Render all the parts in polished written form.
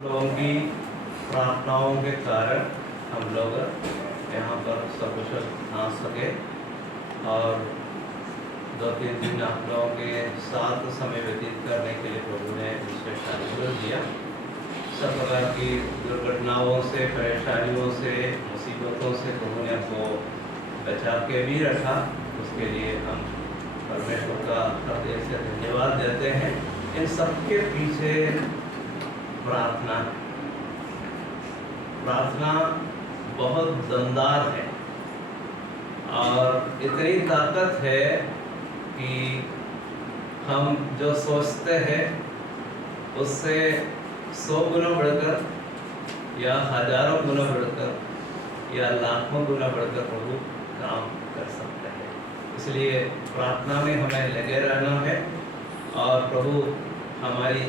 लोगों की प्रार्थनाओं के कारण हम लोग यहाँ पर सकुशल आ सके और 2-3 दिन आप लोगों के साथ समय व्यतीत करने के लिए प्रभु ने विशेष अनुग्रह दिया। सब प्रकार की दुर्घटनाओं से, परेशानियों से, मुसीबतों से प्रभु ने हमको बचा के भी रखा। उसके लिए हम परमेश्वर का हृदय से धन्यवाद देते हैं। इन सबके पीछे प्रार्थना बहुत दमदार है और इतनी ताकत है कि हम जो सोचते हैं उससे 100 गुना बढ़कर या हजारों गुना बढ़कर या लाखों गुना बढ़कर प्रभु काम कर सकते हैं। इसलिए प्रार्थना में हमें लगे रहना है और प्रभु हमारी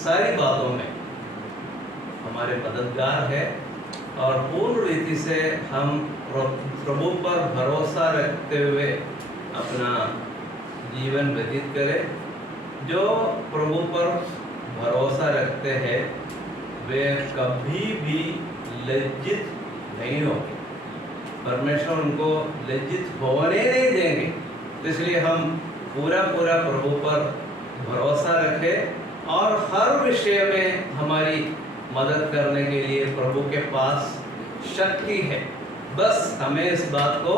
सारी बातों में हमारे मददगार है और पूर्ण रीति से हम प्रभु पर भरोसा रखते हुए अपना जीवन व्यतीत करें। जो प्रभु पर भरोसा रखते हैं वे कभी भी लज्जित नहीं होंगे। परमेश्वर उनको लज्जित होने नहीं देंगे। इसलिए हम पूरा प्रभु पर भरोसा रखें और हर विषय में हमारी मदद करने के लिए प्रभु के पास शक्ति है। बस हमें इस बात को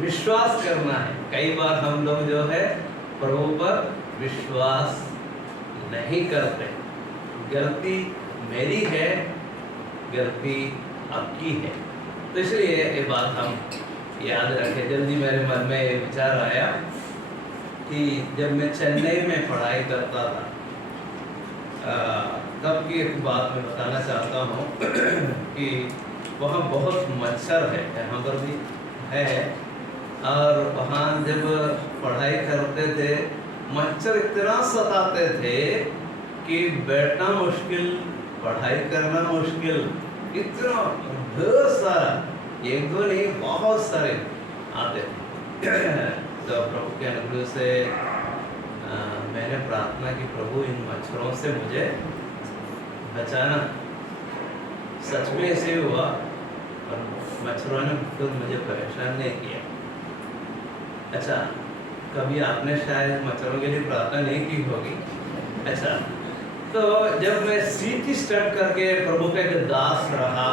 विश्वास करना है। कई बार हम लोग जो है प्रभु पर विश्वास नहीं करते। गलती मेरी है, गलती आपकी है। तो इसलिए ये बात हम याद रखें। जल्दी मेरे मन में ये विचार आया कि जब मैं चेन्नई में पढ़ाई करता था तब की एक बात मैं बताना चाहता हूँ कि वहाँ बहुत मच्छर है, यहाँ पर भी है। और वहाँ जब पढ़ाई करते थे मच्छर इतना सताते थे कि बैठना मुश्किल, पढ़ाई करना मुश्किल। इतना ढेर सारा, एक दो नहीं बहुत सारे आते थे। तो प्रभु के अनुग्रह से मैंने प्रार्थना की, प्रभु इन मच्छरों से मुझे बचाना। सच में ऐसे हुआ और मच्छरों ने खुद मुझे परेशान नहीं किया। अच्छा, कभी आपने शायद मच्छरों के लिए प्रार्थना नहीं की होगी। अच्छा, तो जब मैं सीटी स्टार्ट करके प्रभु का एक दास रहा,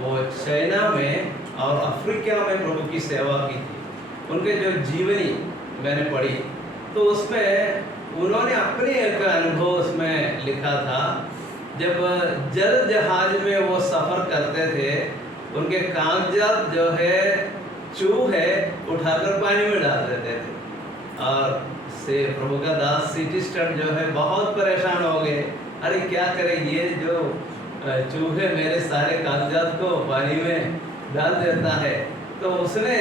वो चाइना में और अफ्रीका में प्रभु की सेवा की थी। उनके जो जीवनी मैंने पढ़ी तो उसमें उन्होंने अपने एक अनुभव उसमें लिखा था। जब जल जहाज में वो सफ़र करते थे, उनके कागजात जो है चूहे उठाकर पानी में डाल देते थे और से प्रभु का दास सिटी स्टड जो है बहुत परेशान हो गए। अरे क्या करें, ये जो चूहे मेरे सारे कागजात को पानी में डाल देता है। तो उसने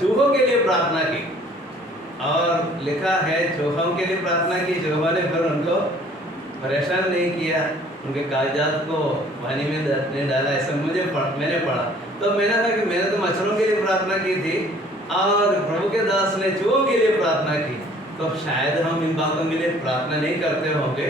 चूहों के लिए प्रार्थना की और लिखा है चूहों के लिए प्रार्थना की। चूहों ने फिर उनको परेशान नहीं किया, उनके कागजात को पानी में नहीं डाला। ऐसा मैंने पढ़ा। तो मैंने कहा कि मैंने तो मच्छरों के लिए प्रार्थना की थी और प्रभु के दास ने चूहों के लिए प्रार्थना की। तो शायद हम इन बातों के लिए प्रार्थना नहीं करते होंगे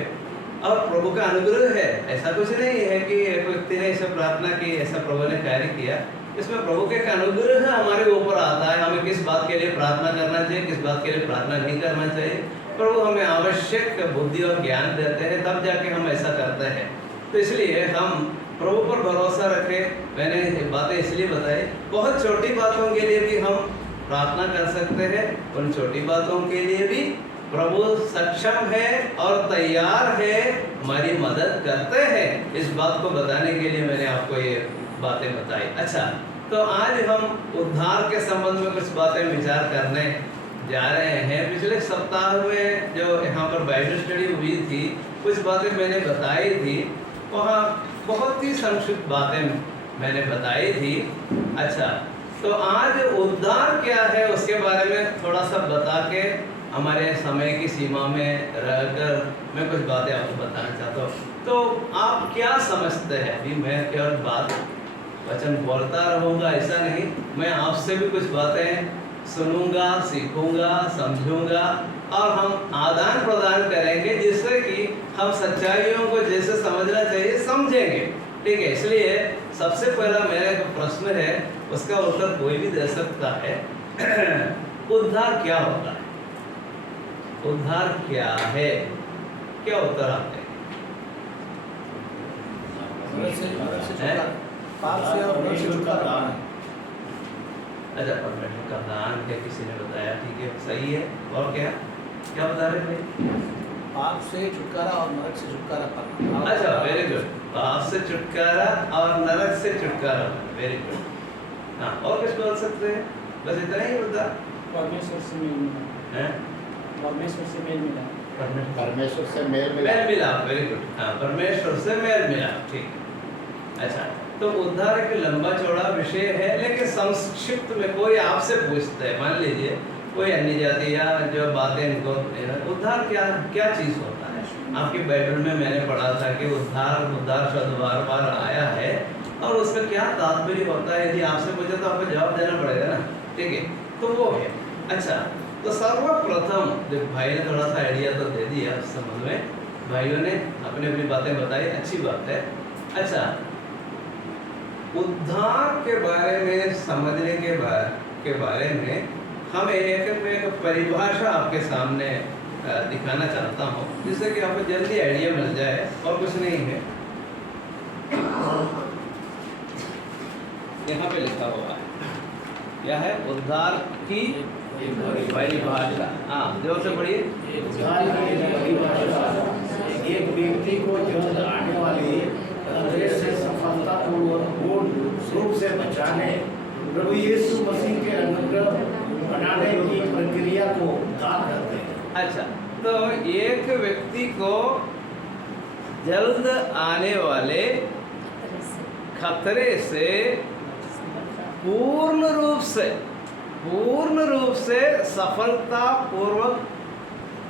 और प्रभु का अनुग्रह है। ऐसा कुछ नहीं है कि एक व्यक्ति ने ऐसे प्रार्थना की, ऐसा प्रभु ने कार्य किया। इसमें प्रभु के अनुग्रह हमारे ऊपर आता है। हमें किस बात के लिए प्रार्थना करना चाहिए, किस बात के लिए प्रार्थना नहीं करना चाहिए। प्रभु हमें आवश्यक बुद्धि और ज्ञान देते हैं, तब जाके हम ऐसा करते हैं। तो इसलिए हम प्रभु पर भरोसा रखें। मैंने बातें इसलिए बताई, बहुत छोटी बातों के लिए भी हम प्रार्थना कर सकते हैं। उन छोटी बातों के लिए भी प्रभु सक्षम है और तैयार है, हमारी मदद करते हैं। इस बात को बताने के लिए मैंने आपको ये बातें बताई। अच्छा, तो आज हम उद्धार के संबंध में कुछ बातें विचार करने जा रहे हैं। पिछले सप्ताह में जो यहाँ पर बाइबल स्टडी हुई थी, कुछ बातें मैंने बताई थी। वहाँ बहुत ही संक्षिप्त बातें मैंने बताई थी। अच्छा, तो आज उद्धार क्या है उसके बारे में थोड़ा सा बता के हमारे समय की सीमा में रहकर मैं कुछ बातें आपको बताना चाहता हूँ। तो आप क्या समझते हैं? अभी मैं केवल बात वचन बोलता रहूँगा ऐसा नहीं, मैं आपसे भी कुछ बातें सुनूंगा, सीखूंगा, समझूंगा और हम आदान प्रदान करेंगे, जिससे कि हम सच्चाइयों को जैसे समझना चाहिए समझेंगे। ठीक है, इसलिए सबसे पहला मेरा जो प्रश्न है उसका उत्तर कोई भी दे सकता है। उद्धार क्या होता है? उद्धार क्या है? क्या उत्तर आपने? पाप से और नरक से छुटकारा। अच्छा, परमेश्वर का दान है, किसी ने बताया, ठीक है, सही है। और क्या क्या बता रहे थे? पाप से छुटकारा और नरक से छुटकारा पाना। अच्छा, वेरी गुड। पाप से छुटकारा और नरक से छुटकारा, वेरी गुड। हाँ, और कुछ बोल सकते हैं? बस इतना ही बता। परमेश्वर से मेल मिला। हैं? परमेश्वर से मेल मिला। परमेश्वर से मेल मिला। मेल मिला, वेरी गुड। हाँ, परमेश्वर से मेल मिला, ठीक। अच्छा, तो उद्धार एक लंबा चौड़ा विषय है, लेकिन संक्षिप्त में कोई आपसे पूछता है, मान लीजिए कोई अन्य जाति या जो बातें इनको, उद्धार क्या क्या चीज़ होता है? आपकी बाइबल में मैंने पढ़ा था कि उद्धार शब्द बार बार आया है, और उसका क्या तात्पर्य होता है, यदि आपसे पूछे तो आपको जवाब देना पड़ेगा ना। ठीक है, तो वो है। अच्छा, तो सर्वप्रथम जो भाई ने थोड़ा सा आइडिया तो दे दिया उस संबंध में, भाइयों ने अपनी अपनी बातें बताई, अच्छी बात है। अच्छा, उद्धार के बारे में समझने के बारे में हम एक परिभाषा आपके सामने दिखाना चाहता हूँ, जिससे कि आपको जल्दी आइडिया मिल जाए, और कुछ नहीं है। यहाँ पे लिखा हुआ है, क्या है? उद्धार की परिभाषा। हाँ, जोर से पढ़िए। एक व्यक्ति को जल्द आने वाली खतरे से सफलतापूर्वक पूर्ण रूप से बचाने प्रभु यीशु मसीह के अनुग्रह बनाने की प्रक्रिया को उद्धार कहते हैं। अच्छा, तो एक व्यक्ति को जल्द आने वाले खतरे से पूर्ण रूप से सफलतापूर्वक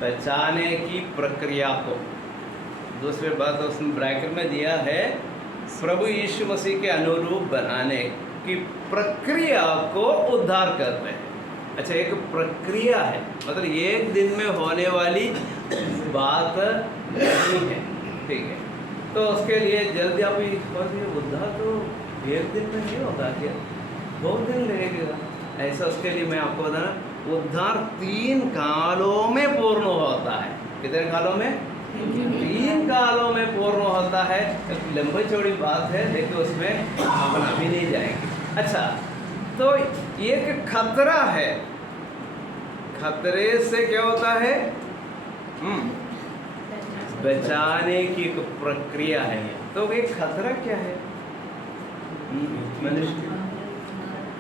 बचाने की प्रक्रिया को, दूसरी बात उसने ब्रैकेट में दिया है, प्रभु यीशु मसीह के अनुरूप बनाने की प्रक्रिया को उद्धार करते हैं। अच्छा, एक प्रक्रिया है, मतलब एक दिन में होने वाली बात नहीं है। ठीक है, तो उसके लिए जल्दी आप उद्धार तो एक दिन में नहीं होता, क्या बहुत दिन लगेगा? ऐसा उसके लिए मैं आपको बताना, उद्धार 3 कालों में पूर्ण होता है। कितने कालों में? 3 कालों में पूर्ण होता है। एक लंबी चौड़ी बात है, लेकिन उसमें हम अभी नहीं जाएंगे। अच्छा, तो एक खतरा है, खतरे से क्या होता है? बचाने की एक प्रक्रिया है। तो एक खतरा क्या है?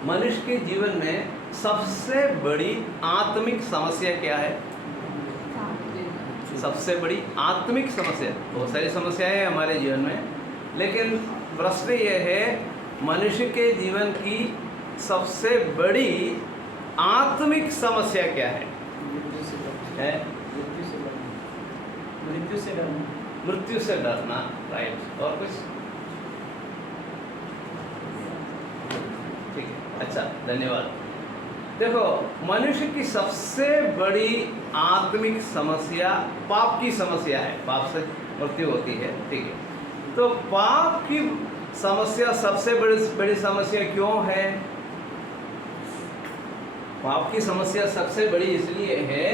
मनुष्य के जीवन में सबसे बड़ी आत्मिक समस्या क्या है? सबसे बड़ी आत्मिक समस्या, बहुत सारी समस्याएं हैं हमारे जीवन में, लेकिन प्रश्न ये है, मनुष्य के जीवन की सबसे बड़ी आत्मिक समस्या क्या है? मृत्यु से डरना, राइट। और कुछ? ठीक है, अच्छा, धन्यवाद। देखो, मनुष्य की सबसे बड़ी आत्मिक समस्या पाप की समस्या है। पाप से मृत्यु होती है, ठीक है। तो पाप की समस्या सबसे बड़ी समस्या क्यों है? पाप की समस्या सबसे बड़ी इसलिए है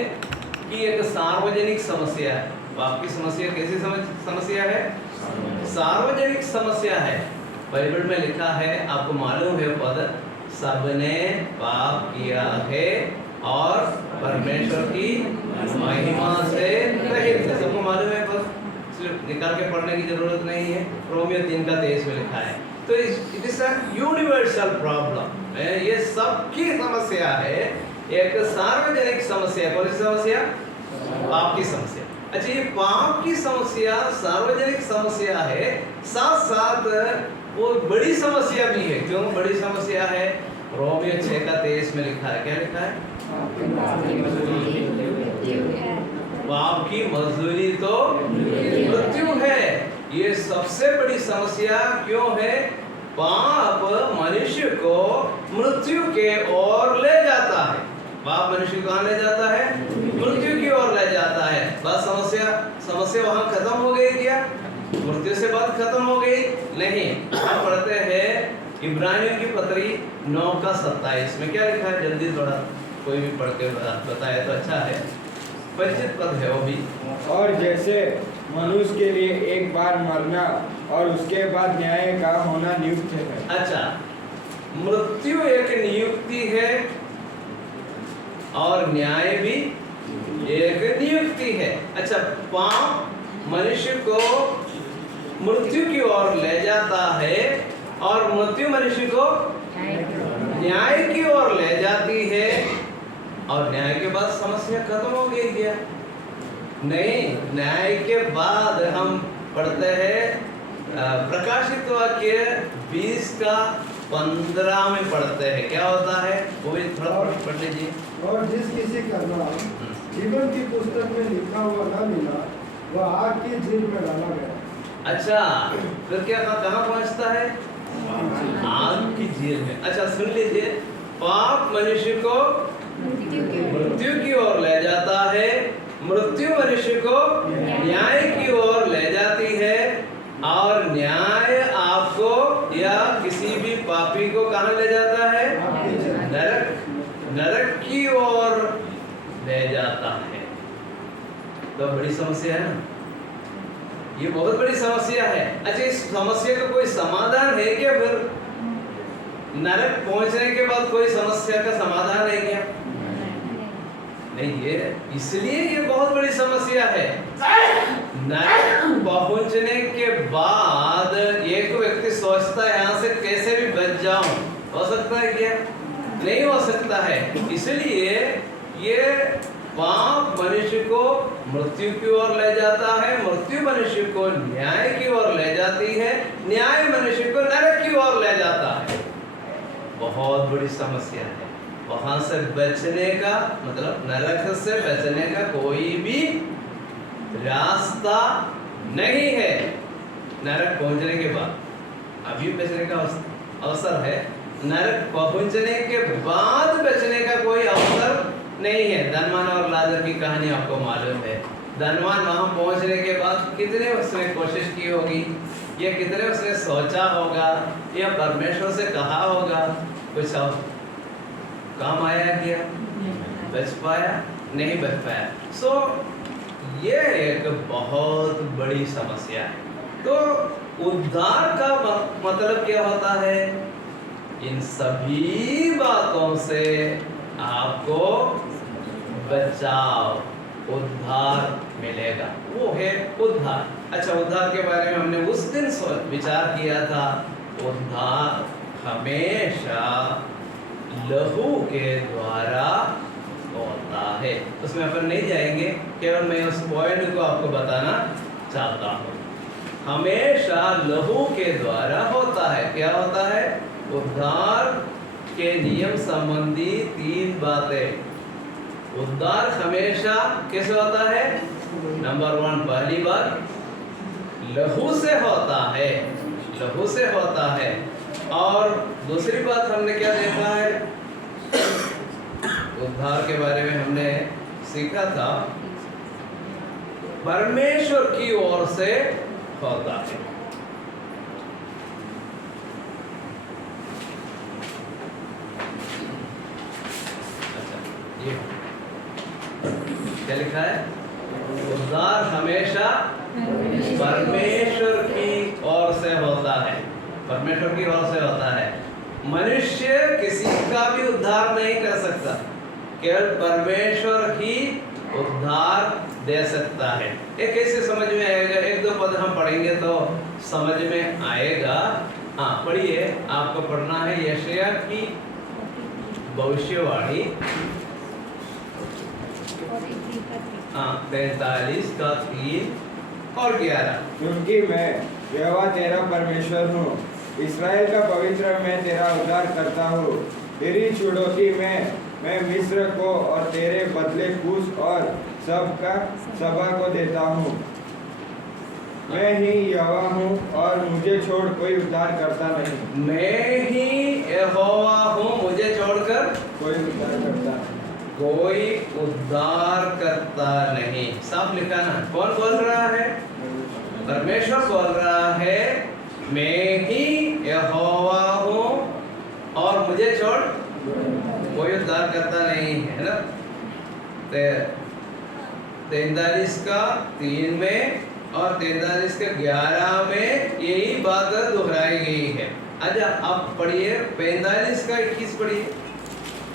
कि एक सार्वजनिक समस्या है। पाप की समस्या कैसी समस्या है? सार्वजनिक समस्या है। बाइबल में लिखा है, आपको मालूम है पद, सबने पाप किया है और परमेश्वर की महिमा से रहित है। सबको मालूम है पद, सिर्फ निकाल के पढ़ने की जरूरत नहीं है। रोमियो 3:23 में लिखा है। तो it is a universal problem, ये सबकी समस्या है। एक सार्वजनिक समस्या, कौन सी समस्या? पाप की समस्या। अच्छा, ये पाप की समस्या सार्वजनिक समस्या है, साथ साथ वो बड़ी समस्या भी है। क्यों बड़ी समस्या है? रोमियो 6:23 में लिखा है, क्या लिखा है? पाप की मजदूरी तो मृत्यु है। ये सबसे बड़ी समस्या क्यों है? पाप मनुष्य को मृत्यु के ओर ले जाता है। पाप मनुष्य को कहाँ ले जाता है? मृत्यु की ओर ले जाता है। बस समस्या वहाँ खत्म हो गई क्या? मृत्यु से बात खत्म हो गई? नहीं। हम पढ़ते हैं इब्रानियों की पत्री 9:27 में क्या लिखा है? जल्दी थोड़ा कोई भी पढ़ के बताए तो अच्छा है, परिचित पद है वो भी। और जैसे मनुष्य के लिए एक बार मरना और उसके बाद न्याय का होना नियुक्त है। अच्छा, मृत्यु एक नियुक्ति है और न्याय भी एक नियुक्ति है। अच्छा, पाप मनुष्य को मृत्यु की ओर ले जाता है और मृत्यु मनुष्य को न्याय की ओर ले जाती है, और न्याय के बाद समस्या खत्म हो गई क्या? नहीं, न्याय के बाद हम पढ़ते हैं प्रकाशित वाक्य 20:15 में पढ़ते हैं। क्या होता है वो भी थोड़ा पढ़ लीजिए। और जिस किसी का नाम जीवन की पुस्तक में लिखा हुआ न मिला, वह आग की जेल में डाला गया। अच्छा, फिर क्या कहाँ पहुंचता है? आग की जेल में। अच्छा, सुन लीजिए, पाप मनुष्य को मृत्यु की ओर ले जाता है, मृत्यु मनुष्य को न्याय की ओर ले जाती है, और न्याय आपको या किसी भी पापी को कहाँ ले जाता है? नरक की ओर ले जाता है। तो बड़ी समस्या है ना, ये बहुत बड़ी समस्या है। अच्छा, इस समस्या का कोई समाधान है क्या? फिर नरक पहुंचने के बाद कोई समस्या का समाधान है क्या? नहीं, ये इसलिए ये बहुत बड़ी समस्या है। नरक पहुंचने के बाद एक व्यक्ति सोचता है यहाँ से कैसे भी बच जाऊं, हो सकता है क्या? नहीं हो सकता है। इसलिए ये पाप मनुष्य को मृत्यु की ओर ले जाता है, मृत्यु मनुष्य को न्याय की ओर ले जाती है, न्याय मनुष्य को नरक की ओर ले जाता है। बहुत बड़ी समस्या है। वहां से बचने का मतलब नरक से बचने का कोई भी रास्ता नहीं है। नरक पहुंचने के बाद अभी बचने का अवसर है, नरक पहुंचने के बाद बचने का कोई अवसर नहीं है। धनवान और लाजर की कहानी आपको मालूम है। धनवान वहां पहुंचने के बाद कितने उसने कोशिश की होगी, या कितने उसने सोचा होगा, या परमेश्वर से कहा होगा, कुछ और काम आया क्या? बच पाया? नहीं बच पाया। सो ये एक बहुत बड़ी समस्या है। तो उद्धार का मतलब क्या होता है? इन सभी बातों से आपको बचाव, उद्धार मिलेगा। वो है उद्धार। अच्छा, उद्धार के बारे में हमने उस दिन विचार किया था। उद्धार हमेशा लहू के द्वारा होता है। उसमें अपन नहीं जाएंगे, केवल मैं उस पॉइंट को आपको बताना चाहता हूँ। हमेशा लहू के द्वारा होता है। क्या होता है? उद्धार के नियम संबंधी 3 बातें। उद्धार हमेशा कैसे होता है? नंबर 1, पहली बात लहू से होता है, लहू से होता है। और दूसरी बात हमने क्या देखा है? उद्धार के बारे में हमने सीखा था, परमेश्वर की ओर से होता है। अच्छा, ये क्या लिखा है? उद्धार हमेशा परमेश्वर की ओर से होता है, परमेश्वर की ओर से होता है। मनुष्य किसी का भी उद्धार नहीं कर सकता, केवल परमेश्वर ही उद्धार दे सकता है। ये कैसे समझ में आएगा? 1-2 पद हम पढ़ेंगे तो समझ में आएगा। हाँ, पढ़िए। आपको पढ़ना है यशायाह की भविष्यवाणी 43 का 3 और 11। क्योंकि मैं यहोवा तेरा परमेश्वर हूँ, इस्राएल का पवित्र मैं तेरा उद्धार करता हूँ। तेरी छुड़ौती में मैं मिस्र को और तेरे बदले कूश और सबा को देता हूँ। मैं ही यहोवा हूँ और मुझे छोड़ कोई उद्धार करता नहीं। मैं ही यहोवा हूँ, मुझे छोड़कर कोई उद्धार करता नहीं। कोई उद्धार करता नहीं। साफ लिखा ना, कौन बोल रहा है? परमेश्वर बोल रहा है, मैं ही यहोवा हूँ और मुझे छोड़ कोई उद्धार करता नहीं है ना। 43 का 3 में और 43 के 11 में यही बात दोहराई गई है। अच्छा, आप पढ़िए 45 का 21 पढ़िए,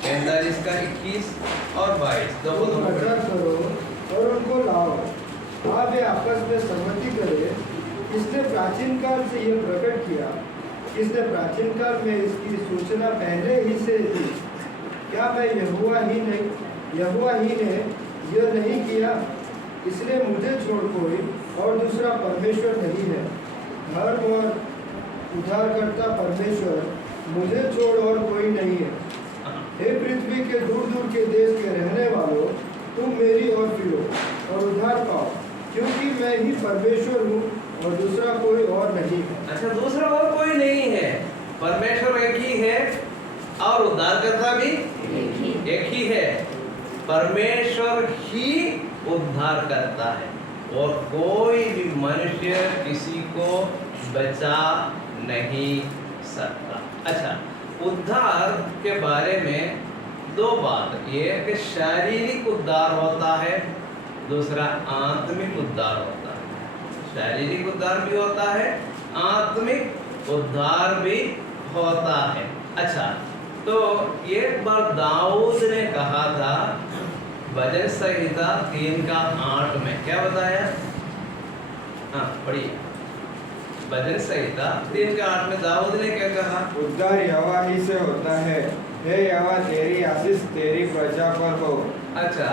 45 का 21 और 22 तुम दोनों प्रचार करो और उनको लाओ, आप वे आपस में सहमति करें। किसने प्राचीन काल से यह प्रकट किया? किसने प्राचीन काल में इसकी सूचना पहले ही से दी? क्या मैं यहोवा ही ने यह नहीं किया? इसलिए मुझे छोड़ कोई और दूसरा परमेश्वर नहीं है। धर्म और उद्धारकर्ता परमेश्वर मुझे छोड़ और कोई नहीं है। हे पृथ्वी के दूर दूर के देश के रहने वालों, तुम मेरी ओर फिरो और उद्धार पाओ, क्योंकि मैं ही परमेश्वर हूँ और दूसरा कोई और नहीं है। अच्छा, दूसरा और कोई नहीं है, परमेश्वर एक ही है और उद्धारकर्ता भी एक ही है। परमेश्वर ही उद्धार करता है और कोई भी मनुष्य किसी को बचा नहीं सकता। अच्छा, उद्धार के बारे में दो बात, ये है कि शारीरिक उद्धार होता है, दूसरा आत्मिक उद्धार होता है। शारीरिक उद्धार भी होता है, आत्मिक उद्धार भी होता है। अच्छा, तो एक बार दाऊद ने कहा था भजन संहिता 3 का 8 में, क्या बताया? हाँ पढ़िए, भजन संहिता 3 का 8 में दाऊद ने क्या कहा? उद्धार यहोवा ही से होता है, हे यहोवा तेरी आशीष तेरी प्रजा पर हो। अच्छा,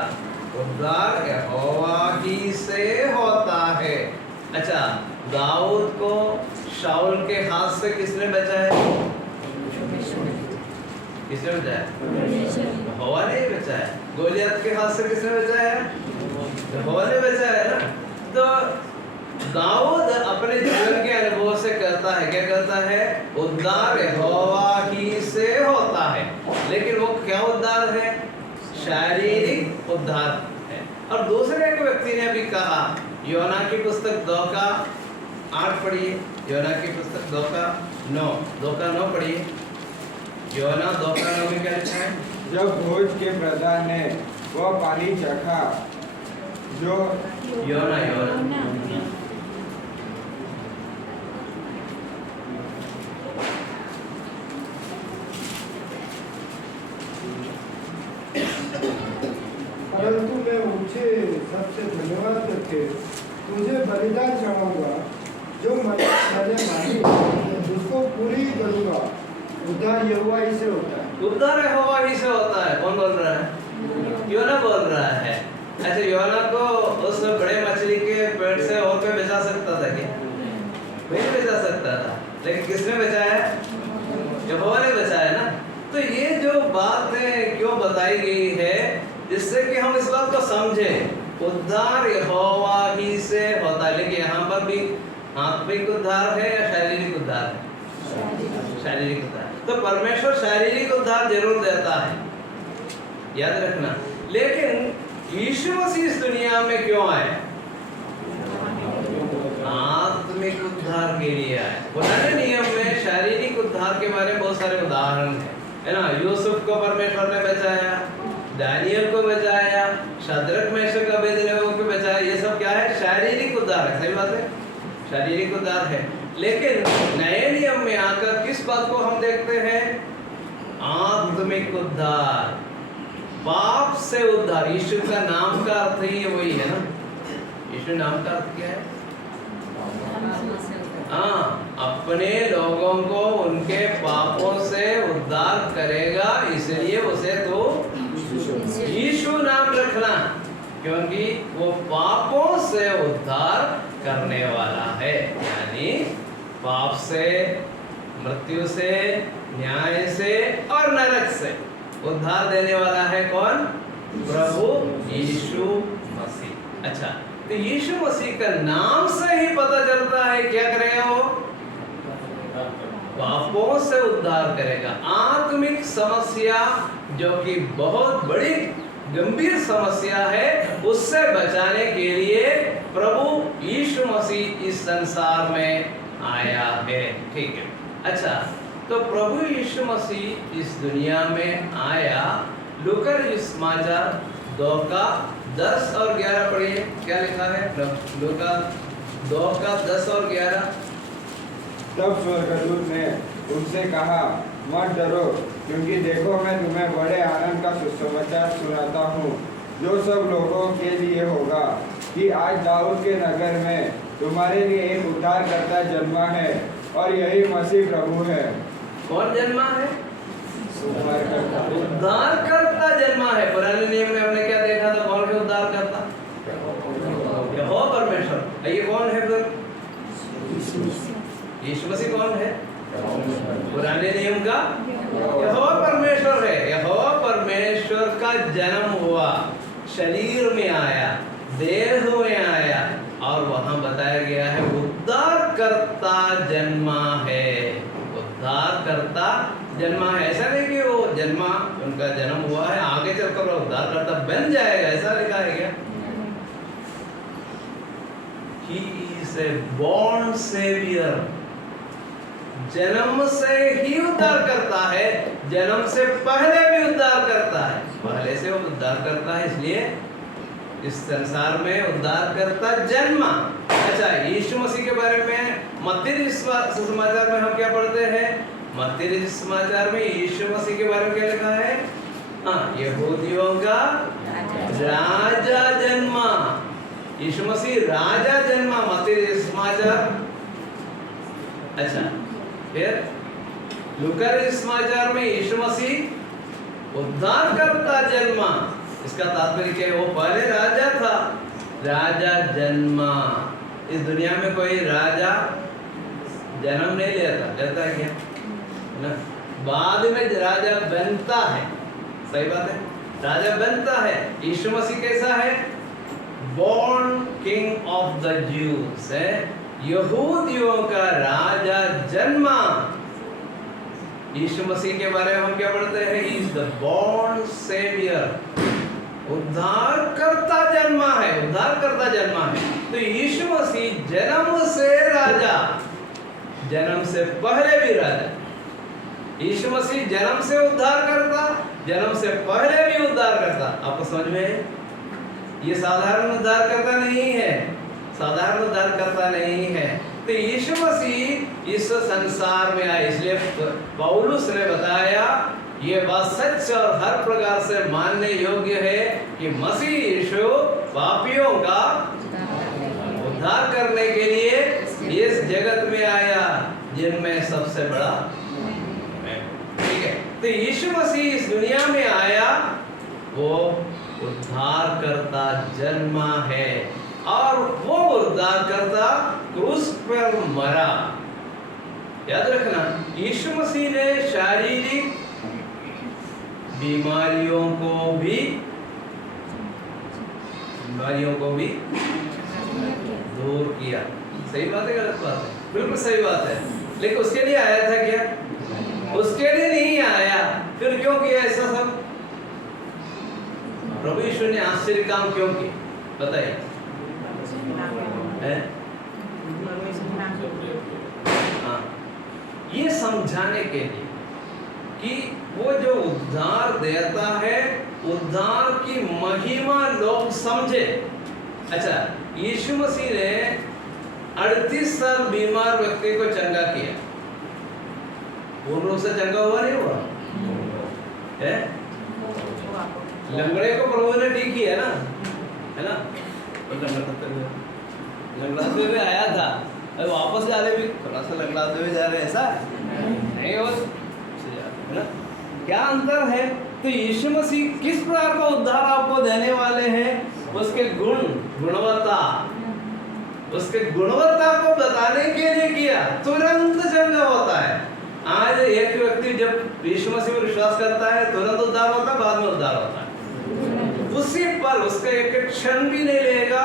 उद्धार यहोवा ही से होता है। अच्छा, दाऊद को शाऊल के हाथ से किसने बचाया? किसने बचाया? यहोवा ने ही बचाया। गोलियत के हाथ से किसने बचाया? यहोवा ने बचाया ना। तो दाऊद अपने जीवन के अनुभव से कहता है, क्या कहता है? उद्धार यहोवा ही से होता है। लेकिन वो क्या उद्धार है? शारीरिक उद्धार है। और दूसरे एक व्यक्ति ने भी कहा, योना की पुस्तक 2 का 8 पढ़िए, योना की पुस्तक 2 का 9 पढ़िए। योना 2 का 9 में क्या लिखा है? जब भोज के प्रधान ने वह पानी चखा जो योना परंतु मैं ऊंचे सबसे धन्यवाद करके तुझे बलिदान चढ़ाऊंगा, जो मैंने मानी उसको पूरी करूंगा। उद्धार यहोवा ही से होता है। उद्धार यहोवा ही से होता है। कौन बोल रहा है? योना बोल रहा है। ऐसे योना को उस बड़े मछली के पेट से और कोई बचा सकता था क्या? नहीं बचा सकता था, लेकिन किसने बचाया? यहोवा ने बचाया ना। तो ये जो बात है क्यों बताई गई है, जिससे कि हम इस बात को समझें, उद्धार यहोवा ही से होता है। लेकिन यहाँ पर भी आत्मिक उद्धार है या शारीरिक उद्धार है? शारीरिक उद्धार। तो परमेश्वर शारीरिक उद्धार जरूर देता है, याद रखना। लेकिन यीशु मसीह इस दुनिया में क्यों आए? आत्मिक उद्धार के लिए आए। पुराने नियम में शारीरिक उद्धार के बारे में बहुत सारे उदाहरण है ना। यूसुफ को परमेश्वर ने बचाया, दानियल को बचाया, शद्रक मेशक अबेदनगो को बचाया। ये सब क्या है? शारीरिक उद्धार है। सही बात है, शारीरिक उद्धार है। लेकिन नए नियम में आकर किस बात को हम देखते हैं? आत्मिक उद्धार, पाप से उद्धार। यीशु का नाम का अर्थ ही वही है ना। यीशु नाम का अर्थ क्या है? हाँ, अपने लोगों को उनके पापों से उद्धार करेगा, इसलिए उसे तो यीशु नाम रखना, क्योंकि वो पापों से उद्धार करने वाला है। यानी पाप से, मृत्यु से, न्याय से और नरक से उद्धार देने वाला है कौन? प्रभु यीशु मसीह। अच्छा, तो यीशु मसीह का नाम से ही पता चलता है क्या करेगा वो? पापों से उद्धार करेगा। आत्मिक समस्या जो कि बहुत बड़ी गंभीर समस्या है, उससे बचाने के लिए प्रभु यीशु मसीह इस संसार में आया है। ठीक है, अच्छा, तो प्रभु यीशु मसीह इस दुनिया में आया। लूका समाचार 2 का 10 और 11 पढ़िए, क्या लिखा है? लूका 2 का 10 और 11। तब स्वर्गदूत ने उनसे कहा, मत डरो, क्योंकि देखो मैं तुम्हें बड़े आनंद का सुसमाचार सुनाता हूँ, जो सब लोगों के लिए होगा, कि आज दाऊद के नगर में तुम्हारे लिए एक उद्धारकर्ता जन्मा है, और यही मसीह प्रभु है। कौन जन्मा है? उद्धारकर्ता। उद्धारकर्ता जन्मा है। पुराने नियम में हमने क्या देखा था? कौन है उद्धारकर्ता? यहोवा परमेश्वर। ये कौन है फिर? यीशु मसीह कौन है? पुराने नियम का यहोवा परमेश्वर है। यहोवा परमेश्वर का जन्म हुआ, शरीर में आया, देह में आया, और वहां बताया गया है उद्धारकर्ता जन्मा है। उद्धारकर्ता जन्मा है। ऐसा नहीं कि वो जन्मा, उनका जन्म हुआ है, आगे चलकर वो उद्धारकर्ता बन जाएगा, ऐसा लिखा है क्या? He is a born savior। जन्म से ही उद्धार करता है, जन्म से पहले भी उद्धार करता है। पहले से वो उद्धार करता है, इसलिए इस संसार में उद्धार करता जन्मा। अच्छा, यीशु मसीह के बारे में मत्ती समाचार में हम क्या पढ़ते हैं? मत्ती समाचार में यीशु मसीह के बारे में क्या लिखा है? हाँ, यहूदियों का राजा जन्मा। यीशु मसीह राजा जन्मा, मत्ती समाचार। अच्छा, फिर लूका समाचार में यीशु मसीह उद्धारकर्ता जन्मा। इसका तात्पर्य क्या है? वो पहले राजा था, राजा जन्मा। इस दुनिया में कोई राजा जन्म नहीं लेता है क्या? ना, बाद में राजा बनता है। सही बात है, राजा बनता है। यीशु मसीह कैसा है? Born king of the Jews है, यहूदियों का राजा जन्मा। यीशु मसीह के बारे में हम क्या पढ़ते हैं? He is the born saviour. उद्धारकर्ता जन्मा है, उद्धारकर्ता जन्मा है। तो यीशु मसीह जन्म से राजा, जन्म से पहले भी राजा। यीशु मसीह जन्म से उद्धार करता, जन्म से पहले भी उद्धार करता। आपको समझ में? ये साधारण उद्धार करता नहीं है, साधारण उद्धार करता नहीं है। तो यीशु मसीह इस संसार में आए, इसलिए पौलुस ने बताया ये बात सच और हर प्रकार से मानने योग्य है कि मसीह यीशु पापियों का उद्धार करने के लिए इस जगत में आया, जिनमें सबसे बड़ा मैं। ठीक है, तो यीशु मसीह इस दुनिया में आया, वो उद्धार करता जन्मा है, और वो उद्धार करता क्रूस पर मरा। याद रखना, यीशु मसीह ने शारीरिक बीमारियों को भी दूर किया। सही बात है, गलत बात है? बिल्कुल सही बात है। लेकिन उसके लिए आया था क्या? उसके लिए नहीं आया। फिर क्यों किया ऐसा सब? प्रभु यीशु ने आश्चर्य काम क्यों किए? बताइए। हाँ, ये समझाने के लिए कि वो जो उद्धार देता है, उद्धार की महिमा लोग समझे। अच्छा, यीशु मसीह ने 38 साल बीमार व्यक्ति को चंगा किया। पूर्ण रूप से चंगा हुआ नहीं हुआ है? लंगड़े को प्रभु ने ठीक किया ना, है ना? लंगड़ाते हुए आया था, अरे वापस जा रहे भी थोड़ा सा लंगड़ाते हुए जा रहे, ऐसा नहीं हो, है ना? क्या अंतर है? तो यीशु मसीह किस प्रकार का उद्धार आपको देने वाले हैं, उसके गुणवत्ता, उसके गुणवत्ता को बताने के लिए किया। तुरंत चंगा होता है। आज एक व्यक्ति जब यीशु मसीह पर विश्वास करता है, तुरंत उद्धार होता है, बाद में उद्धार होता है। उसी पर उसका एक क्षण भी नहीं लेगा,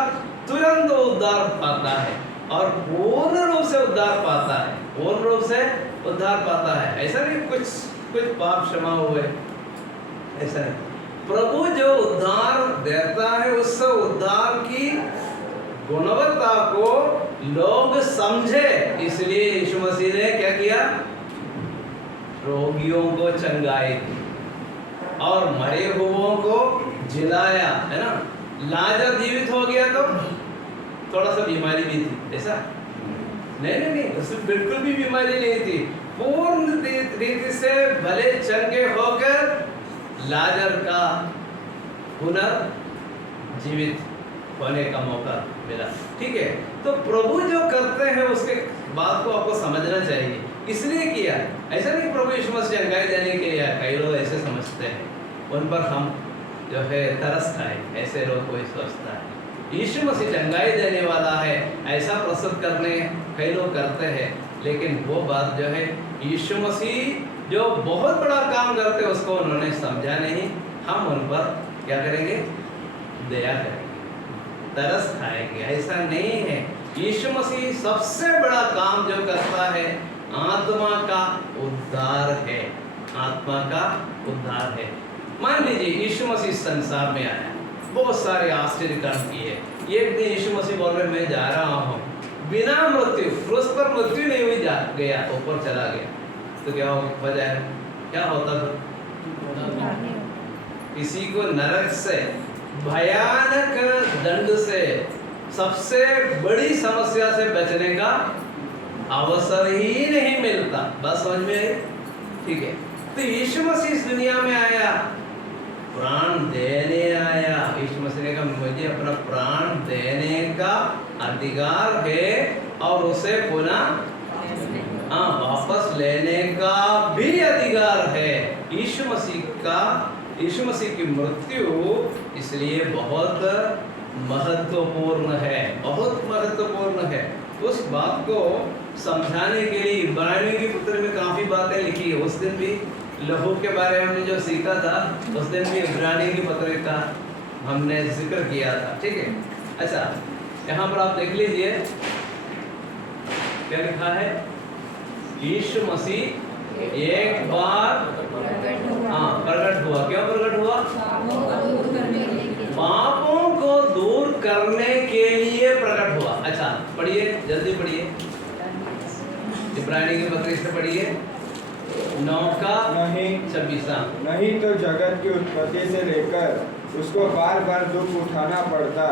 तुरंत उद्धार पाता है, और पूर्ण रूप से उद्धार पाता है, पूर्ण रूप से उद्धार पाता है। ऐसा नहीं कुछ पाप क्षमा हुए, ऐसा नहीं। प्रभु जो उद्धार देता है उस उद्धार की गुणवत्ता को लोग समझे, इसलिए यीशु मसीह ने क्या किया? रोगियों को चंगाई दी और मरे हुओं को जिलाया, है ना। लाजर जीवित हो गया तो थोड़ा सा बीमारी भी थी, ऐसा नहीं, उसमें बिल्कुल भी बीमारी नहीं थी। पूर्ण रीति से भले चंगे होकर लाजर का पुनर्जीवित होने का मौका मिला। ठीक है, तो प्रभु जो करते हैं उसके बात को आपको समझना चाहिए, इसलिए किया। ऐसा नहीं प्रभु यीशु मसीह चंगाई देने के लिए, कई लोग ऐसे समझते हैं, उन पर हम जो है तरस खाए, ऐसे लोग कोई सोचता है। यीशु मसीह चंगाई देने वाला है ऐसा प्रस्तुत करने कई लोग करते हैं, लेकिन वो बात जो है यीशु मसीह जो बहुत बड़ा काम करते हैं उसको उन्होंने समझा नहीं। हम उन पर क्या करेंगे? दया करेंगे, तरस खाएंगे, ऐसा नहीं है। यीशु मसीह सबसे बड़ा काम जो करता है आत्मा का उद्धार है, आत्मा का उद्धार है। मान लीजिए यीशु मसीह संसार में आया, बहुत सारे आश्चर्य काम किए। एक दिन यीशु मसीह बोल रहे मैं जा रहा हूँ, बिना मृत्यु, क्रूस पर मृत्यु नहीं हुई, जा गया, ऊपर चला गया, तो क्या वजह है? क्या होता था? किसी को नरक से, भयानक दंड से, सबसे बड़ी समस्या से बचने का अवसर ही नहीं मिलता। बस समझ में आई? ठीक है, तो यीशु मसीह इस दुनिया में आया, प्राण देने आया। यीशु मसीह ने कहा मुझे अपना प्राण देने का अधिकार है और उसे पुनः वापस लेने का भी अधिकार है। यीशु मसीह की मृत्यु इसलिए बहुत महत्वपूर्ण है, बहुत महत्वपूर्ण है। उस बात को समझाने के लिए इब्रानियों की पत्र में काफी बातें लिखी है। उस दिन भी लहू के बारे में हमने जो सीखा था, उस दिन भी इब्रानियों की पत्र का हमने जिक्र किया था। ठीक है, अच्छा यहाँ पर आप देख लीजिए क्या लिखा है। यीशु मसीह एक बार प्रकट हुआ। क्यों प्रकट हुआ? पापों को दूर करने के लिए प्रकट हुआ। अच्छा पढ़िए, जल्दी पढ़िए, इब्रानी की पत्री से पढ़िए 9:26। नहीं तो जगत की उत्पत्ति से लेकर उसको बार बार दुख उठाना पड़ता,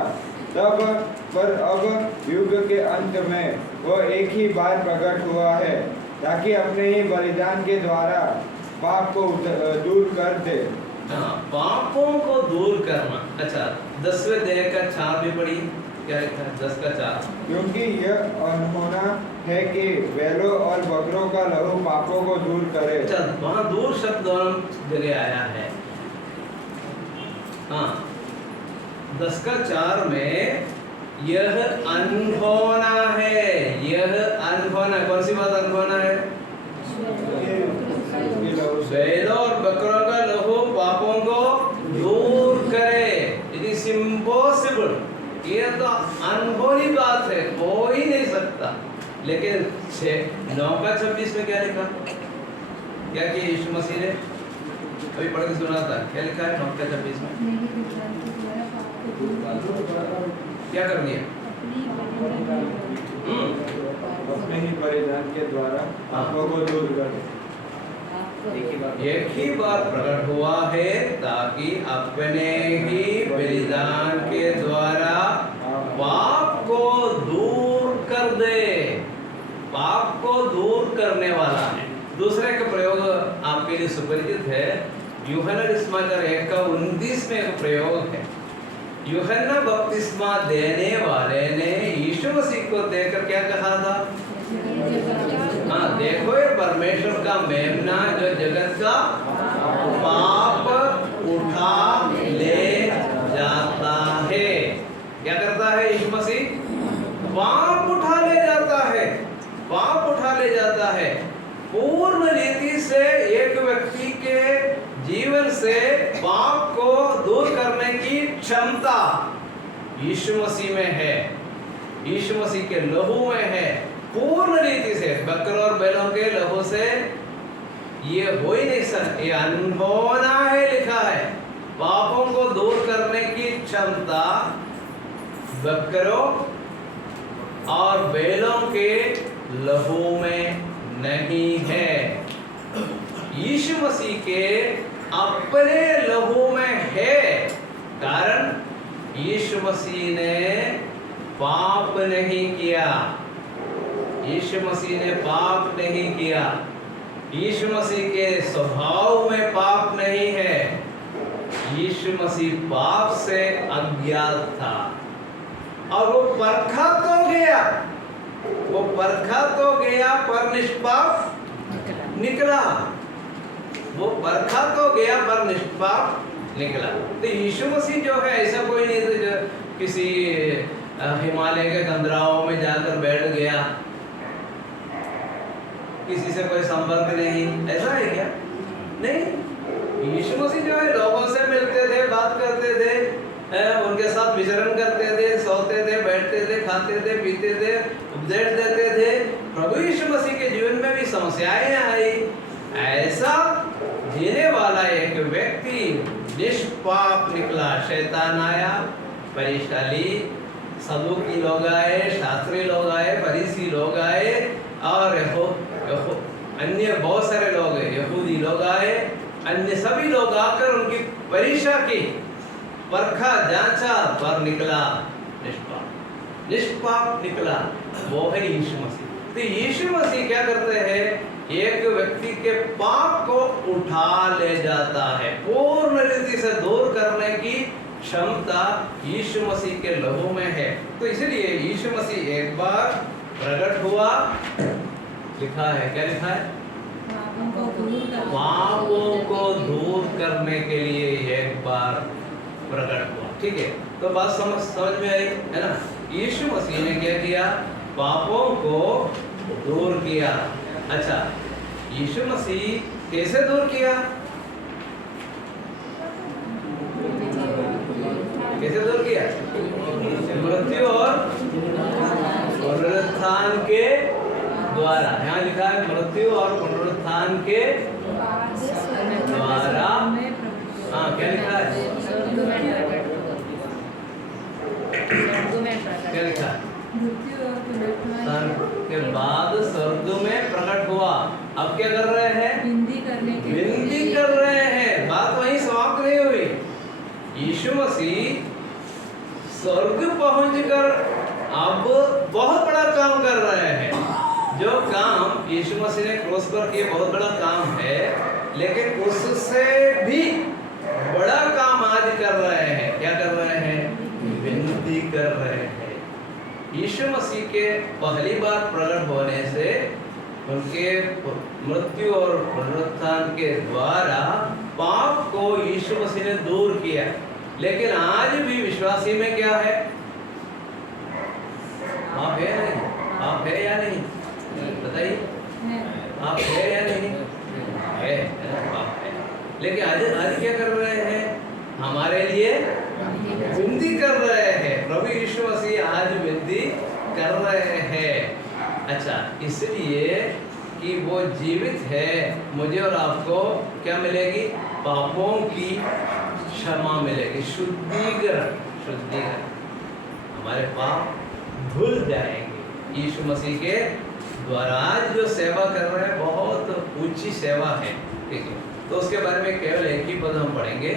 तब पर अब युग के अंत में वो एक ही बार प्रकट हुआ है, ताकि अपने ही बलिदान के द्वारा पाप को दूर कर दे। पापों को दूर करना। अच्छा 10वें अध्याय का 4 भी पढ़िए, क्या लिखा है? 10 का 4। क्योंकि यह अनहोना है कि बैलों और बकरों का लहू पापों को दूर करे। अच्छा, वहाँ दूर शब्द दोनों जगह आया है। हाँ 10 का 4 में यह अनहोना है, यह अनहोना, कौन सी बात अनहोना है? बैलों और बकरों का लहू पापों को दूर करे। इट इज इम्पॉसिबल, ये तो अनहोनी बात है, हो ही नहीं सकता। लेकिन 9:26 में क्या लिखा? क्या किया यीशु मसीह ने? अभी पढ़ के सुना था, क्या लिखा है 9:26 में? क्या कर दिया? अपने ही बलिदान के द्वारा पापों को दूर कर। एक ही बार प्रकट हुआ है ताकि अपने ही बलिदान के द्वारा पाप को दूर कर दे। पाप को दूर करने वाला है। दूसरे का प्रयोग आपके लिए सुपरिचित है, यूहन्ना सुसमाचार 1:29 में एक प्रयोग है। यूहन्ना बपतिस्मा देने वाले ने यीशु मसीह को देखकर क्या कहा था? हाँ देखो ये परमेश्वर का मेमना जो जगत का पाप उठा ले जाता है। क्या करता है यीशु मसीह? पाप उठा ले जाता है, पाप उठा ले जाता है। पूर्ण रीति से एक व्यक्ति के जीवन से पाप को दूर करने की क्षमता यीशु मसीह में है, यीशु मसीह के लहू में है। पूर्ण रीति से बकरों और बैलों के लहू से ये हो ही नहीं सकता, ये अनहोना है लिखा है। पापों को दूर करने की क्षमता बकरों और बैलों के लहू में नहीं है। यीशु मसीह के अपने लहू में है, कारण यीशु मसीह ने पाप नहीं किया। यीशु मसीह ने पाप नहीं किया। यीशु मसीह के स्वभाव में पाप नहीं है। यीशु मसीह पाप से अज्ञात था और वो परखा तो गया, वो परखा तो गया पर निष्पाप निकला। वो परखा तो गया पर निष्पाप निकला। तो यीशु मसीह जो है ऐसा कोई नहीं था जो किसी हिमालय के कंदराओं में जाकर बैठ गया, किसी से कोई संपर्क नहीं, ऐसा है क्या? नहीं। यीशु मसीह जो है लोगों से मिलते थे, बात करते थे, उनके साथ विचरण करते थे, सोते थे, बैठते थे, खाते थे, पीते थे, उपदेश देते थे। प्रभु यीशु मसीह के जीवन में भी समस्याएं आई। ऐसा जीने वाला एक व्यक्ति निष्पाप निकला। शैतान आया, परिशाली सदूकी लोग आए, शास्त्री लोग आए, फरीसी लोग आए और अन्य बहुत सारे लोग, यहूदी लोग आए, अन्य सभी लोग आकर उनकी परीक्षा की, परखा, जांचा, पर निकला निष्पाप। निष्पाप निकला, वो है यीशु मसीह। तो यीशु मसीह क्या करते हैं? एक व्यक्ति के पाप को उठा ले जाता है। पूर्ण रीति से दूर करने की क्षमता यीशु मसीह के लहू में है। तो इसलिए यीशु मसीह एक बार प्रकट हुआ, लिखा है, क्या लिखा है? पापों को दूर करने के लिए एक बार प्रकट हुआ। ठीक है, तो बात समझ में आई है ना? यीशु मसीह ने क्या किया? पापों को दूर किया। अच्छा, यीशु मसीह कैसे दूर किया? कैसे दूर किया? मृत्यु और पुनरुत्थान के द्वारा। यहाँ लिखा है मृत्यु और पुनरुत्थान के द्वारा। हाँ, क्या लिखा है? क्या लिखा है? के बाद स्वर्ग में प्रकट हुआ। अब क्या कर रहे हैं? विनती कर रहे हैं। बात वहीं समाप्त नहीं हुई। यीशु मसीह स्वर्ग पहुंचकर अब बहुत बड़ा काम कर रहे हैं। जो काम यीशु मसीह ने क्रूस पर किया बहुत बड़ा काम है, लेकिन उससे भी बड़ा काम आज कर रहे हैं। क्या कर रहे हैं? विनती कर रहे हैं। यीशु मसीह के पहली बार प्रकट होने से उनके मृत्यु और पुनरुत्थान के द्वारा पाप को यीशु मसीह ने दूर किया। लेकिन आज भी विश्वासी में क्या है? आप है नहीं? आप है या नहीं? बताइए, आप है या नहीं? है, आप है। लेकिन आज क्या कर रहे हैं? हमारे लिए विनती कर रहे हैं। प्रभु यीशु मसीह आज विनती कर रहे हैं। अच्छा, इसलिए कि वो जीवित है, मुझे और आपको क्या मिलेगी? पापों की क्षमा मिलेगी, शुद्धिकरण। शुद्धिकरण, हमारे पाप धुल जाएंगे यीशु मसीह के द्वारा। आज जो सेवा कर रहे हैं बहुत ऊंची सेवा है। ठीक है, तो उसके बारे में केवल एक ही पद हम पढ़ेंगे।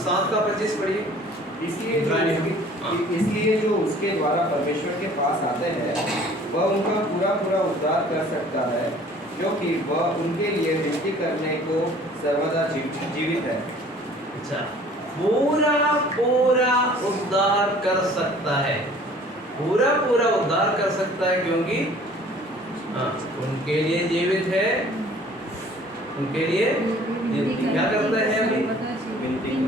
7:25 पढ़िए। इसलिए जो उसके द्वारा परमेश्वर के पास आते हैं वह उनका पूरा उद्धार कर सकता है, क्योंकि वह उनके लिए विनती करने को सर्वदा जीवित है। अच्छा, पूरा उद्धार कर सकता है। पूरा उद्धार कर सकता है क्योंकि उनके लिए जीवित है। उनके लिए क्या करता है? अभी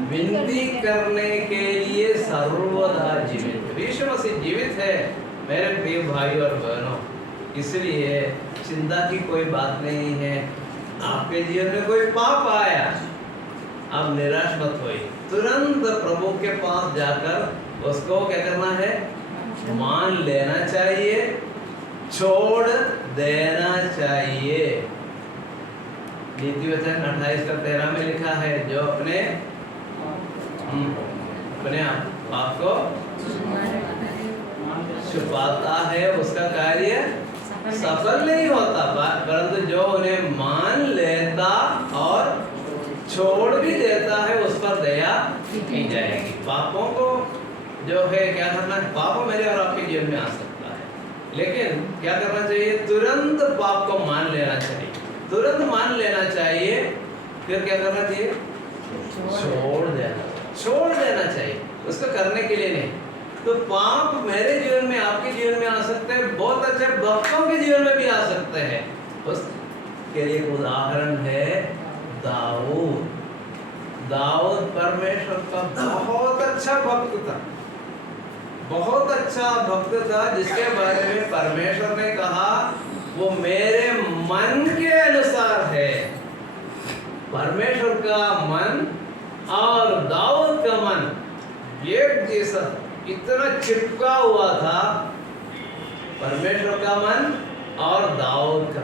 विनती करने के लिए सर्वदा जीवित है। यीशु मसीह जीवित है मेरे प्रिय भाई और बहनों। इसलिए चिंता की कोई बात नहीं है। आपके जीवन में कोई पाप आया, आप निराश मत होइए। तुरंत प्रभु के पास जाकर उसको क्या करना है? मान लेना चाहिए, छोड़ देना चाहिए। नीति वचन 28:13 में लिखा है, जो अपने अपने आप को छुपाता है, उसका कार्य सफल नहीं होता, परंतु जो उन्हें मान लेता और छोड़ भी देता है उस पर दया की जाएगी। पापों को जो है क्या करना है, पाप मेरे और आपके जीवन में आ सकता है, लेकिन क्या करना चाहिए, तुरंत पाप को मान लेना चाहिए, तुरंत मान लेना चाहिए। फिर क्या करना चाहिए, छोड़ देना चाहिए, उसको करने के लिए नहीं। तो पाप मेरे जीवन में, आपके जीवन में आ सकते हैं, बहुत अच्छे भक्तों के जीवन में भी आ सकते हैं। उसके लिए एक उदाहरण है दाऊद। दाऊद परमेश्वर का बहुत अच्छा भक्त था, बहुत अच्छा भक्त था, जिसके बारे में परमेश्वर ने कहा वो मेरे मन के अनुसार है। परमेश्वर का मन और दाऊद का मन एक जैसा, इतना चिपका हुआ था। परमेश्वर का मन और दाऊद का,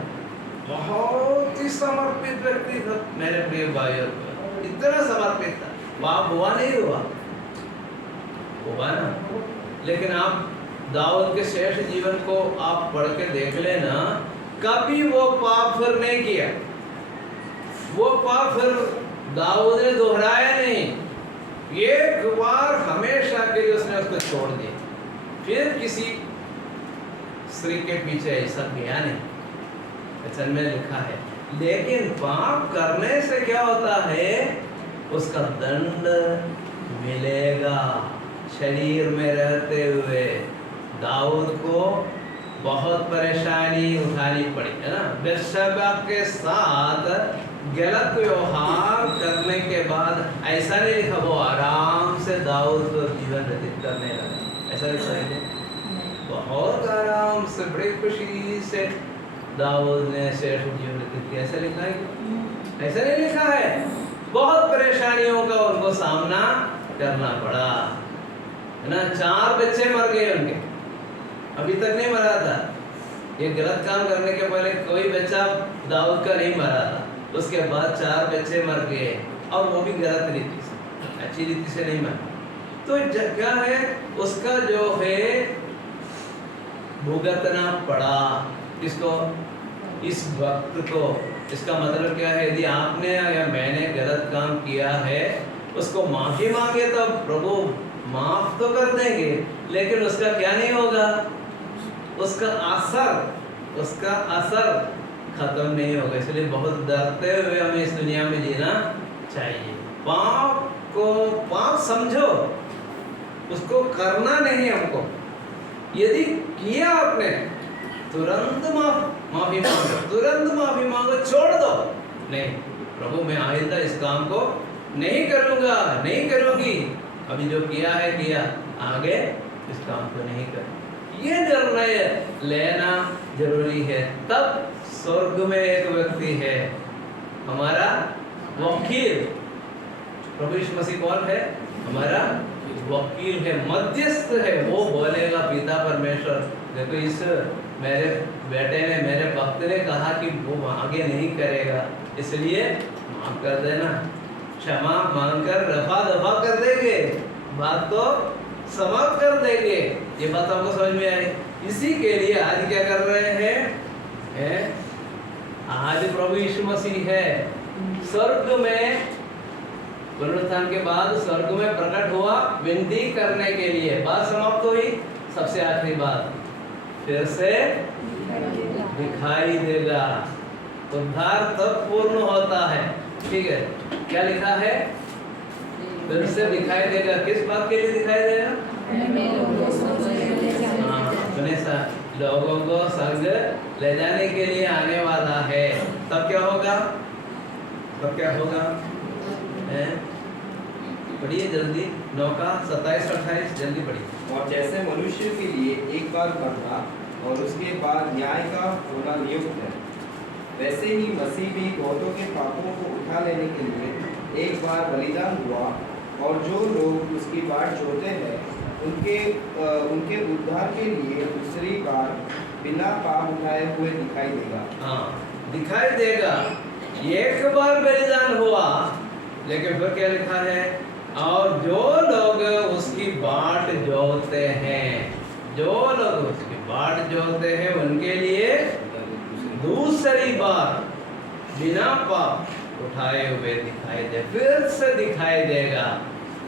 बहुत ही समर्पित व्यक्ति था मेरे प्रिय भाइयों, इतना समर्पित था। पाप हुआ नहीं हुआ ना, लेकिन आप दाऊद के शेष जीवन को आप पढ़ के देख लेना, कभी वो पाप फिर नहीं किया, वो पाप फिर दाऊद ने दोहराया नहीं। एक बार हमेशा के लिए उसने उसको छोड़ दिया, फिर किसी स्त्री के पीछे ऐसा गया नहीं, वचन में लिखा है। लेकिन पाप करने से क्या होता है, उसका दंड मिलेगा। शरीर में रहते हुए दाऊद को बहुत परेशानी उठानी पड़ी, है ना। बेर्शेबा के साथ गलत व्यवहार करने के बाद ऐसा नहीं लिखा वो आराम से दाऊद को जीवन व्यतीत करने लगा, ऐसा लिखा है। बहुत आराम से, बड़ी खुशी से दाऊद ने शेष जीवन व्यतीत किया, ऐसा लिखा है? ऐसा नहीं लिखा है। बहुत परेशानियों का उनको सामना करना पड़ा, है ना। 4 बच्चे मर गए उनके, अभी तक नहीं मरा था। ये गलत काम करने के पहले कोई बच्चा दाऊद का नहीं मरा था, उसके बाद 4 बच्चे मर गए, और वो भी गलत रीति से, अच्छी रीति से नहीं मरा। तो क्या है, उसका जो है भुगतना पड़ा किसको, इस वक्त को। इसका मतलब क्या है, यदि आपने या मैंने गलत काम किया है, उसको माफी मांगे तो प्रभु माफ तो कर देंगे, लेकिन उसका क्या नहीं होगा, उसका असर खत्म नहीं होगा। इसलिए बहुत डरते हुए हमें इस दुनिया में जीना चाहिए। पाप को पाप समझो, उसको करना नहीं हमको। यदि किया आपने, तुरंत माफी मांगो, तुरंत माफी मांगो, छोड़ दो। नहीं प्रभु, मैं आइंदा इस काम को नहीं करूंगा, नहीं करूंगी, अभी जो किया है किया, आगे इस काम को नहीं कर। ये निर्णय लेना जरूरी है। तब स्वर्ग में एक व्यक्ति है, हमारा वकील, प्रभु यीशु मसीह कौन है, हमारा वकील है, मध्यस्थ है। वो बोलेगा पिता परमेश्वर, देखो इस मेरे बेटे ने, मेरे भक्त ने कहा कि वो आगे नहीं करेगा, इसलिए माफ कर देना। क्षमा मांगकर रफा दफा कर देंगे, बात को समाप्त कर देंगे। ये बात आपको समझ में आई? इसी के लिए आज क्या कर रहे हैं? आज प्रभु यीशु मसीह है स्वर्ग में, पुनरुत्थान के बाद स्वर्ग में प्रकट हुआ विनती करने के लिए। बात समाप्त हुई। सबसे आखिरी बात, फिर से दिखाई देगा। उद्धार तब पूर्ण होता है, ठीक है। क्या लिखा है? फिर से दिखाई देगा। किस बात के लिए दिखाई देगा? अपने लोगों को संग ले जाने के लिए आने वाला है। तब क्या होगा? तब क्या होगा? पढ़िए जल्दी, 9 का 27-28 जल्दी पढ़िए। और जैसे मनुष्य के लिए एक बार मरना और उसके बाद न्याय का होना नियुक्त है, वैसे ही मसीह भी बहुतों के पापों को उठा लेने के लिए एक बार बलिदान हुआ, और जो लोग उसकी बाट जोहते हैं उनके उद्धार के लिए दूसरी बार बिना पाप उठाए हुए दिखाई देगा। हाँ, दिखाई देगा। एक बार बलिदान हुआ, लेकिन फिर क्या लिखा है? और जो लोग उसकी बाट जोते हैं, जो लोग उसकी बाट जोते हैं उनके लिए दूसरी बार बिना पाप उठाए हुए दिखाई दे, फिर से दिखाई देगा,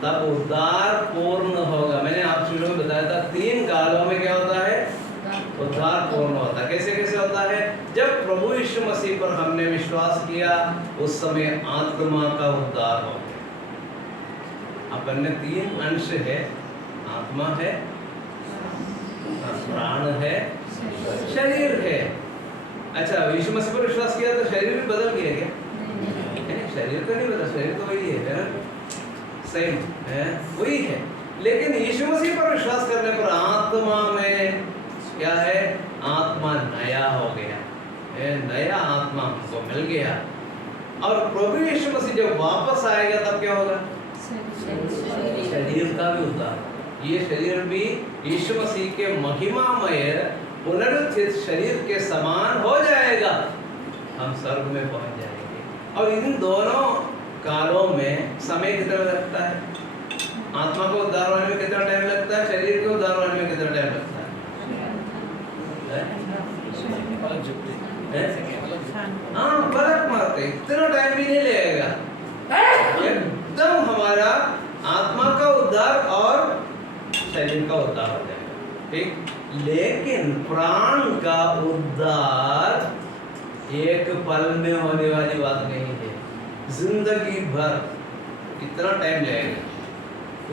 तब उद्धार पूर्ण होगा। मैंने आप शुरू में बताया था 3 कालों में क्या होता है, उद्धार पूर्ण होता है। कैसे कैसे होता है? जब प्रभु यीशु मसीह पर हमने विश्वास किया उस समय आत्मा का उद्धार हो गया। अपन में 3 अंश है, आत्मा है, प्राण है, शरीर है। अच्छा, यीशु मसीह पर विश्वास किया तो शरीर भी बदल गया क्या? नहीं, शरीर तो नहीं बदला, शरीर तो वही है ना, सेम है, वही है। लेकिन यीशु मसीह पर विश्वास करने पर आत्मा में क्या है? आत्मा नया हो गया, नया आत्मा हमको मिल गया। और प्रभु यीशु मसीह जब वापस आएगा तब क्या होगा? शरीर का भी उद्धार। ये शरीर भी यीशु मसीह के महिमामय पुनरुत्थित शरीर के समान हो जाएगा, हम स्वर्ग में पहुंच जाएंगे। और इन दोनों कालों में समय कितना लगता है? आत्मा को उद्धार होने में कितना टाइम लगता है? शरीर को उद्धार होने में कितना टाइम लगता है? हाँ, फर्क मारते, इतना टाइम भी नहीं लगेगा, एकदम हमारा आत्मा का उद्धार और शरीर का उद्धार हो जाएगा, ठीक। लेकिन प्राण का उद्धार एक पल में होने वाली बात नहीं है, जिंदगी भर कितना टाइम लगेगा,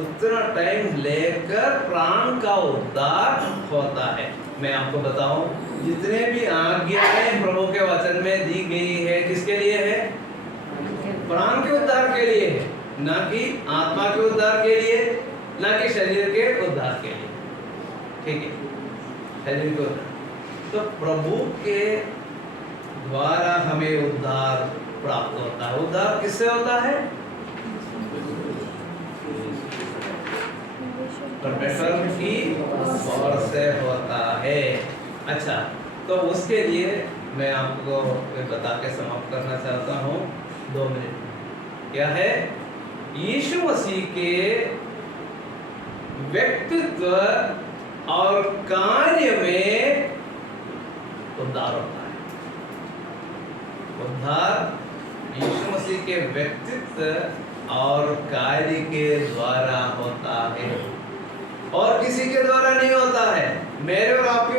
उतना टाइम लेकर प्राण का उद्धार होता है। मैं आपको बताऊं, जितने भी आज्ञाएं प्रभु के वचन में दी गई है, किसके लिए है? प्राण के उद्धार के लिए है, ना कि आत्मा के उद्धार के लिए, ना कि शरीर के उद्धार के लिए, ठीक है, शरीर के उद्धार। तो प्रभु के द्वारा हमें उद्धार प्राप्त होता है। उद्धार किससे होता है? परमेश्वर की ओर से होता है। अच्छा, तो उसके लिए मैं आपको बता के समाप्त करना चाहता हूँ 2 मिनट। क्या है? यीशु मसीह के व्यक्तित्व और कार्य में उद्धार होता है। उद्धार यीशु मसीह के व्यक्तित्व और कार्य के द्वारा होता है, और किसी के द्वारा नहीं होता है, मेरे और आपके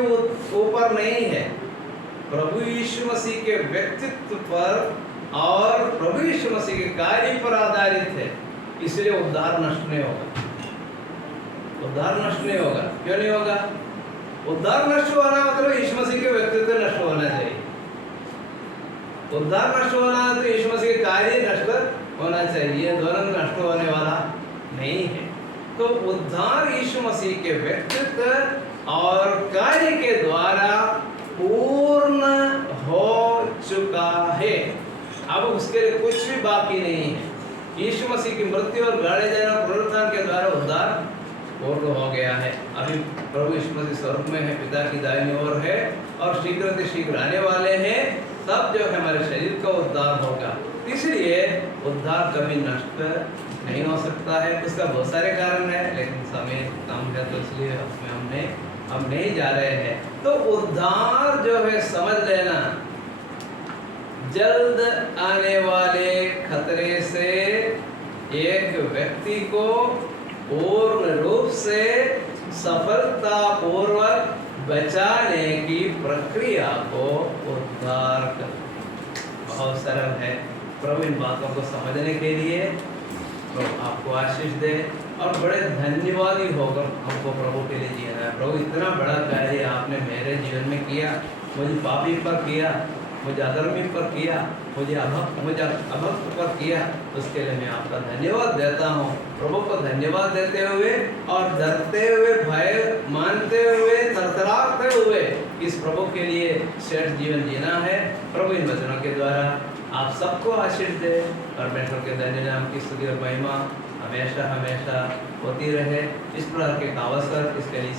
ऊपर नहीं है। प्रभु यीशु मसीह के व्यक्तित्व पर और प्रभु यीशु मसीह के कार्य पर आधारित है, इसलिए उद्धार नष्ट नहीं होगा। उद्धार नष्ट नहीं होगा। क्यों नहीं होगा? उद्धार नष्ट होना मतलब यीशु मसीह के व्यक्तित्व नष्ट होना चाहिए। उद्धार नष्ट होना तो यीशु मसीह के कार्य नष्ट होना चाहिए, दोनों नष्ट होने वाला नहीं है। तो उद्धार यीशु मसीह के व्यक्तित्व और कार्य के द्वारा पूर्ण हो चुका है। अब उसके लिए कुछ भी बाकी नहीं है। यीशु मसीह की मृत्यु और गाड़े जाने और पुनरुत्थान के द्वारा उद्धार पूर्ण हो गया है। अभी प्रभु यीशु मसीह स्वर्ग में है, पिता की दाहिनी ओर है, और शीघ्र शीघ्र आने वाले हैं। तब जो है हमारे शरीर का उद्धार होगा। इसलिए उद्धार कभी नष्ट नहीं हो सकता है। उसका बहुत सारे कारण है, लेकिन समय कम है तो इसलिए हम नहीं जा रहे हैं। तो उद्धार जो है समझ लेना, जल्द आने वाले खतरे से एक व्यक्ति को पूर्ण रूप से सफलतापूर्वक बचाने की प्रक्रिया को उद्धार करना बहुत सरल है। प्रभु इन बातों को समझने के लिए प्रभु आपको आशीष दे, और बड़े धन्यवादी होकर हमको प्रभु के लिए जीना है। प्रभु इतना बड़ा कार्य आपने मेरे जीवन में किया, मुझे पापी पर किया, मुझे अधर्मी पर किया, मुझे अभक्त पर किया, उसके लिए मैं आपका धन्यवाद देता हूँ। प्रभु को धन्यवाद देते हुए और डरते हुए, भय मानते हुए, थरथराते हुए इस प्रभु के लिए श्रेष्ठ जीवन जीना है। प्रभु इन वचनों के द्वारा आप सबको आशीष दे। परमेश्वर के धन्य नाम की स्तुति और महिमा हमेशा हमेशा होती रहे। इस प्रकार के अवसर इसके लिए